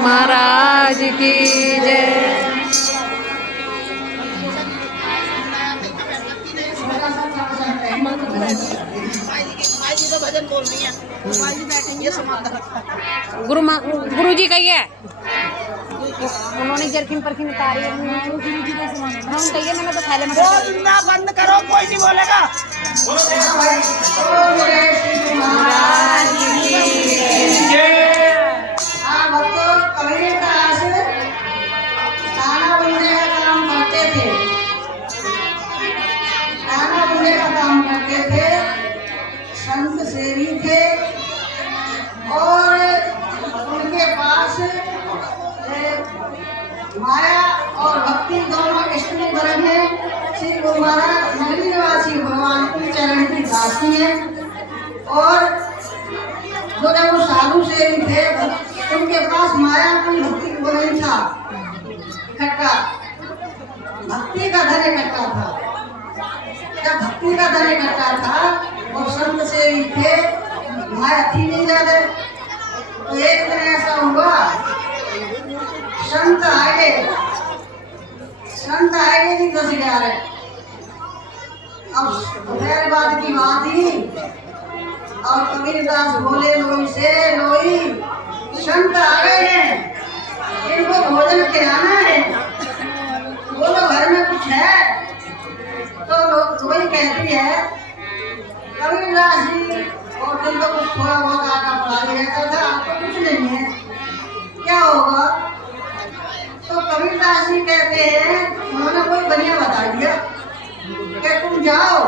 महाराज की जय। भजन बोल रही है गुरु जी कहिए, उन्होंने जर्किन परखिन उतारी है। गुरु जी का सामान हम कहिए, मैंने तो थैले में बोलना बंद करो, कोई नहीं बोलेगा। महाराज की जय। खाना बनने का काम करते थे, खाना बनने का काम करते थे, संत सेवी थे और उनके पास माया और भक्ति दोनों इष्ट धर्म है। श्री गुरु महाराज नगरी निवासी भगवान के चरण की दासी है और जो जब वो साधु सेवी थे उनके पास माया की भक्ति को नहीं था, इकट्ठा भक्ति का धन इकट्ठा था। जब भक्ति का धन इकट्ठा था और संत सेवी थे, माया थी नहीं ज्यादा, तो एक दिन ऐसा हुआ संत आगे नहीं 10-11। अब दोपहर बाद की बात ही और कबीरदास बोले लोई से लोई संत आ गए हैं, इनको भोजन खिलाना है, बोलो घर में कुछ है। तो लोई कहती है कबीरदास जी और दिन तो कुछ थोड़ा बहुत आटा पड़ा भी रहता था, आपको कुछ नहीं है, क्या होगा। तो कबीरदास जी कहते हैं, उन्होंने कोई बढ़िया बता दिया कि तुम जाओ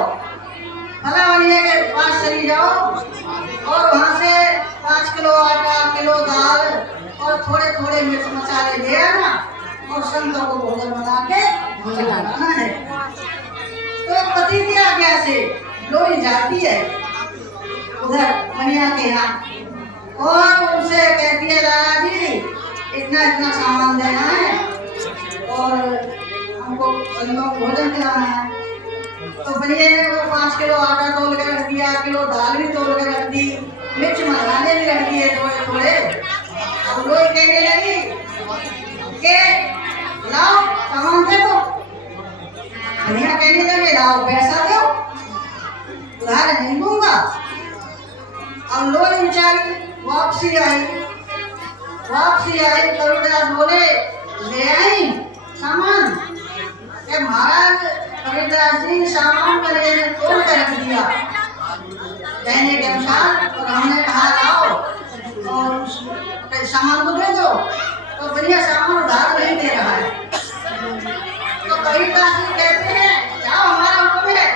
फला बढ़िया के पास चली जाओ और वहाँ से 5 किलो आटा, किलो दाल और थोड़े थोड़े मिर्च मसाले ले आना और संतों को भोजन बना के खिलाना है। तो पति की आज्ञा से लोई जाती है उधर मनिया के यहाँ और उनसे कहती है दादा जी इतना इतना सामान देना है और हमको संतों को भोजन खिलाना है। तो बनिए ने वो 5 किलो आटा तोल के रख दिया, किलो दाल भी तोल के रख दी, मिर्च मसाले भी रख दिए थोड़े थोड़े। अब लोग कहने लगी कि लाओ सामान दे दो। बनिया कहने लगे लाओ पैसा दो, उधार नहीं दूंगा। अब लोग बेचारी वापसी आई, कबीरदास बोले ले आई सामान। महाराज कबीरदास जी सामान बने ने तोड़ कर रख दिया कहने के अनुसार, और हमने कहा लाओ और सामान को दे दो, तो बढ़िया सामान उधार नहीं दे रहा है। तो कबीरदास जी कहते हैं जाओ हमारा हुक्म है,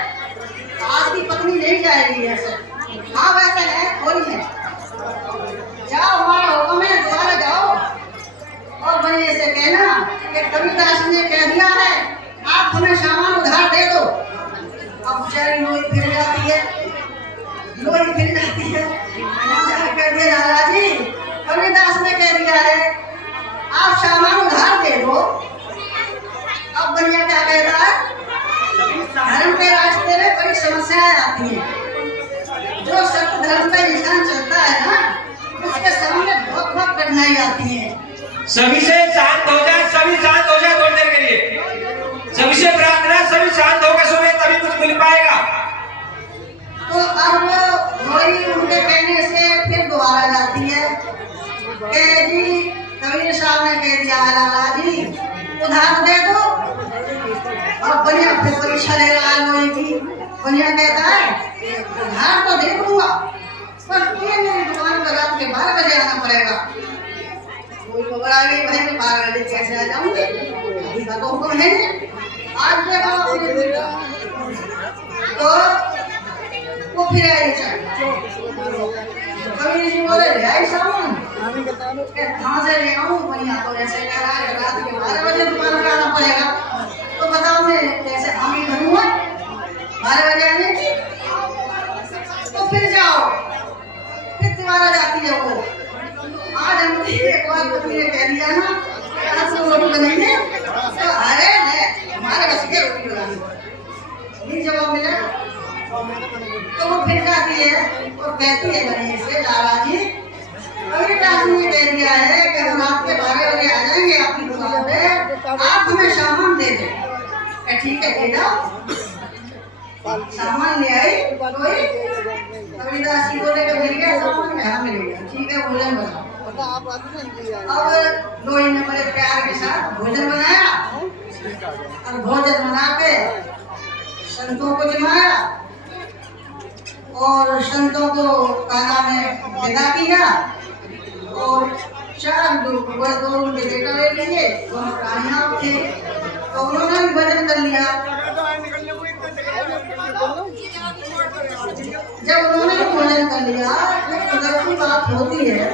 आपकी पत्नी नहीं जाएगी ऐसे। हाँ वैसे है थोड़ी है, जाओ हमारा हुक्म है, दोबारा जाओ और बढ़िया से कहना कि कबीरदास ने कह दिया है आप हमें सामान उधार दे दो। अब बेचारी लोई फिर जाती है, कह दिया दादा जी कबीरदास ने कह दिया है आप सामान उधार दे दो। अब बढ़िया क्या कहता है, धर्म के रास्ते में बड़ी समस्याएं आती हैं। जो सत्य धर्म पे इंसान चलता है ना, उसके सामने बहुत बहुत कठिनाई आती है। सभी से शांत हो जाए, सभी शांत हो जाए थोड़ी देर के लिए। सभी से प्रार्थना, सभी शांत होकर सुने तभी कुछ मिल पाएगा। तो अब वही उनके कहने से फिर दोबारा जाती है कि जी कबीर साहब ने कह दिया है लाला जी उधार दे दो। और बढ़िया फिर परीक्षा ले रहा है लोई की। बढ़िया कहता है उधार तो दे दूंगा पर तुम्हें मेरी दुकान पर रात के 12 बजे आना पड़ेगा। कोई घबरा गई भाई मैं 12 बजे कैसे आ जाऊंगी, अभी का तो हुक्म है आज देखो। तो वो फिर आई कबीर जी बोले ले आई सामान, कहाँ से ले आऊँ। बढ़िया तो ऐसे कह रहा है रात के 12 बजे दुकान पर आना पड़ेगा। तो बताओ मैं जैसे हम ही भरूंगा 12 बजे आने की। तो फिर जाओ, फिर तुम्हारा जाती है वो। आज हम एक बार पत्नी ने कह दिया ना आज तो रोटी बनेंगे, तो अरे हमारे बस के रोटी बनानी नहीं जवाब मिला। तो वो फिर जाती है और कहती है बने से दादा जी कबीरदास ने कह दिया है कि रात के 12 ठीक है ले जाओ। सामान ले आई कोई कविता सी को लेकर मिल गया सामान यहाँ मिल गया। ठीक है भोजन बनाओ। अब लोई ने बड़े प्यार के साथ भोजन बनाया और भोजन बना के संतों को जमाया और संतों को काला में विदा किया और 4 दो उनके बेटा ले लिए। दोनों प्राणियां थे तो उन्होंने भी भोजन कर लिया। जब उन्होंने भोजन कर लिया तो कुदरती बात होती है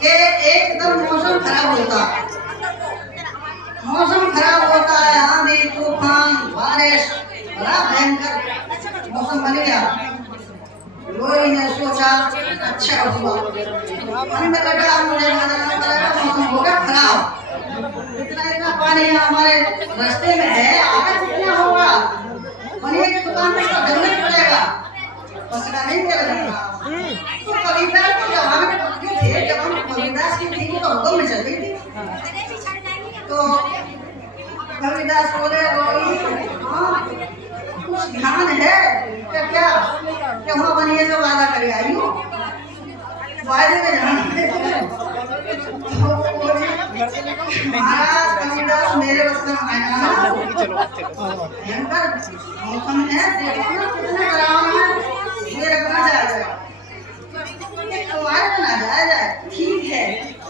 कि एकदम मौसम खराब होता है। मौसम खराब होता है, आंधी तूफान बारिश बड़ा भयंकर मौसम बन गया। लोई ने सोचा अच्छा हुआ मन में लगा मुझे मौसम हो गया खराब। इतना पानी हमारे रास्ते में है, आगे कितना होगा? बनिए की दुकान में तो जरूर पड़ेगा, पकड़ा नहीं चलेगा। तो कविता तो जवान के पक्के थे, जवान कविदास की थी तो हुक्म में चल रही थी। तो कविदास बोले कुछ ध्यान है क्या? क्या वहाँ बनिए से वादा करे आई हो, वायदे में ध्यान महाराज कविदास मेरे बस में आया ना, भयंकर मौसम है, देखो ना कितना डरावना है, मेरे बना जाएगा तुम्हारे बना जाए। ठीक है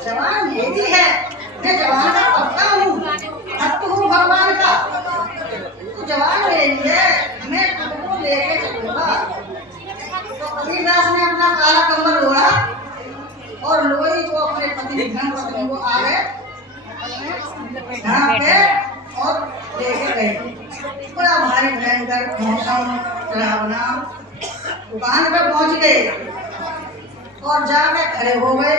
जवान ये भी है, मैं जवान का पक्का हूँ, भक्त हूँ भगवान का, तो जवान मेरे लिए मैं तुमको लेके चलूंगा। तो कबीरदास ने अपना काला कंबल ओढ़ा और लोई को अपने पत्नी को आ गए यहाँ पे और लेके गए। बड़ा भारी भयंकर मौसम डरावना। दुकान पे पहुंच गए और जाके खड़े हो गए।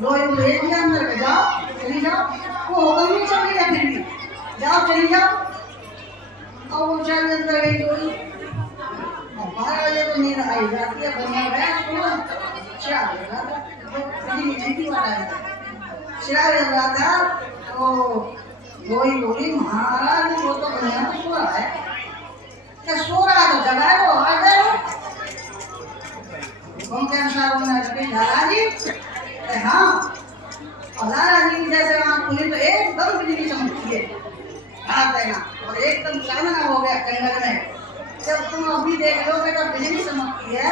लोई बोले अंदर जाओ, चली जाओ। वो हुक्म नहीं चल रही है, फिर भी जाओ चली जाओ। और वो चल अंदर गई लोई। 12 बजे तो नींद आई जाती है, बनिया गया चिराग जल रहा था, चिराग जल रहा था। तो लोई बोली महाराज वो तो बनिया में सो रहा है, क्या सो रहा तो जगा लो, आ जाओ। हुक्म के अनुसार उन्होंने लाला जी हाँ, और लाला जी की जैसे आँख खुली तो एकदम बिजली चमकती है रात है ना, और एकदम चानना हो गया जंगल में। जब तुम अभी देख लोगे तो बिजली चमकती है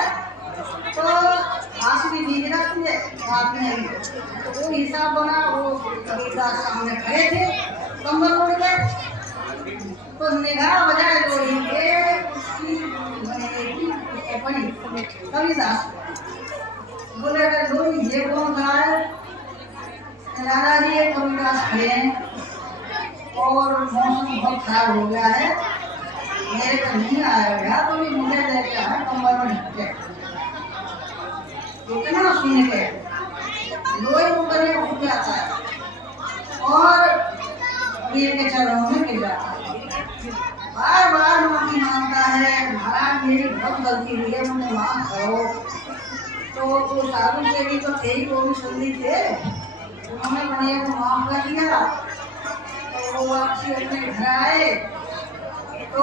तो आँख भी नींद आती है, रात में तो वो हिसाब बना। वो कबीरदास सामने खड़े थे कंबल ओढ़ के, तो निगाह बजाए लोई के कबीरदास बोले लोई ये कौन खड़ा है? लाला जी कबीरदास खड़े हैं और मौसम बहुत खराब हो गया है, मेरे को नहीं आएगा तो भी मुझे लेके आए कंबल में ढक के। इतना सुन के लोई ऊपर उठ जाता है और वीर के चरणों में गिर जाता है। बार बार माफी मांगता है, महाराज मेरी बहुत गलती हुई है, मुझे माफ करो। तो साधु से भी तो थे ही, वो भी सुनी थे, उन्होंने बनिया को माफ कर दिया। तो वो वापसी अपने घर आए तो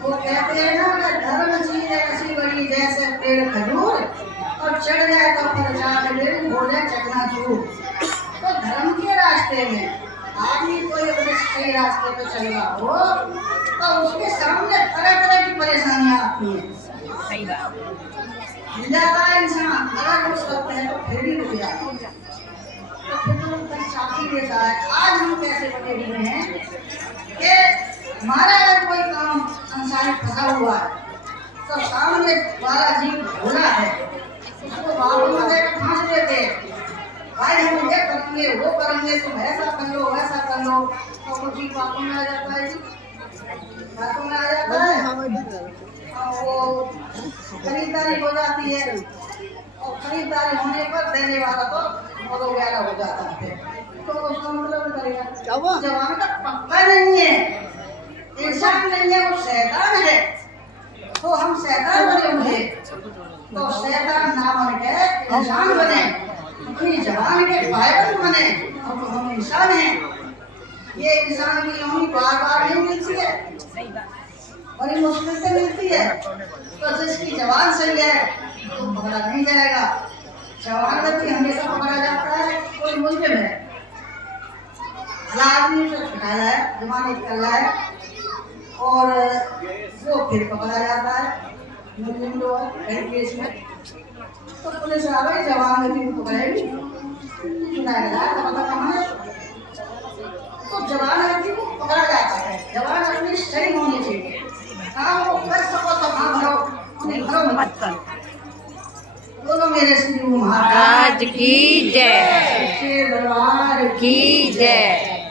वो कहते हैं ना कि धर्म चीज ऐसी बड़ी जैसे पेड़ खजूर, और चढ़ जाए तो फिर जाकर हो जाए चकनाचूर। तो धर्म के रास्ते में आदमी कोई अपने सही रास्ते पे चल रहा हो तो उसके सामने तरह तरह की परेशानियां आती हैं। सही बात। मिल जाता है इंसान, अगर उस वक्त है तो फिर भी रुक जाता है, तो फिर तो कहीं साथी देता है। आज हम कैसे बने हुए हैं कि हमारा अगर कोई काम संसारिक फंसा हुआ है तो सामने वाला जीव भोला है, उसको बाबू में देकर फांस देते हैं, भाई हम ये करेंगे वो करेंगे, तुम ऐसा कर लो वैसा कर लो, तो वो जीव बातों में आ जाता है, बातों में आ जाता है और वो खरीदारी हो जाती है। और खरीदारी होने पर देने वाला तो मोदो ग्यारह हो जाता है, तो उसका मतलब करेगा जवान का पक्का नहीं है, इंसान नहीं है, वो शैतान है। तो हम शैतान बने हुए, तो शैतान ना बन के इंसान बने, अपनी जवान के पायबंद बने, और तो हम इंसान हैं। ये इंसान की योनि बार बार नहीं मिलती है, बड़ी मुश्किल से मिलती है। तो जिसकी जवान सही है तो पकड़ा नहीं जाएगा। जवान व्यक्ति हमेशा पकड़ा जाता है, कोई मुल्जिम है, आदमी से छुटाया है, जमानत कर रहा है और वो फिर पकड़ा जाता है मुल्जिम जो है कई केस में। तो पुलिस आ गई, जवान व्यक्ति को पकड़ेगी, छुटाया जाए तो पता कहाँ है। तो जवान व्यक्ति को पकड़ा जाता है, जवान अपनी सही होनी चाहिए। हाँ वो कर सको तो हाँ भरो, नहीं भरो मत कर। बोलो मेरे श्री महाराज आज की जय, सच्चे दरबार की जय।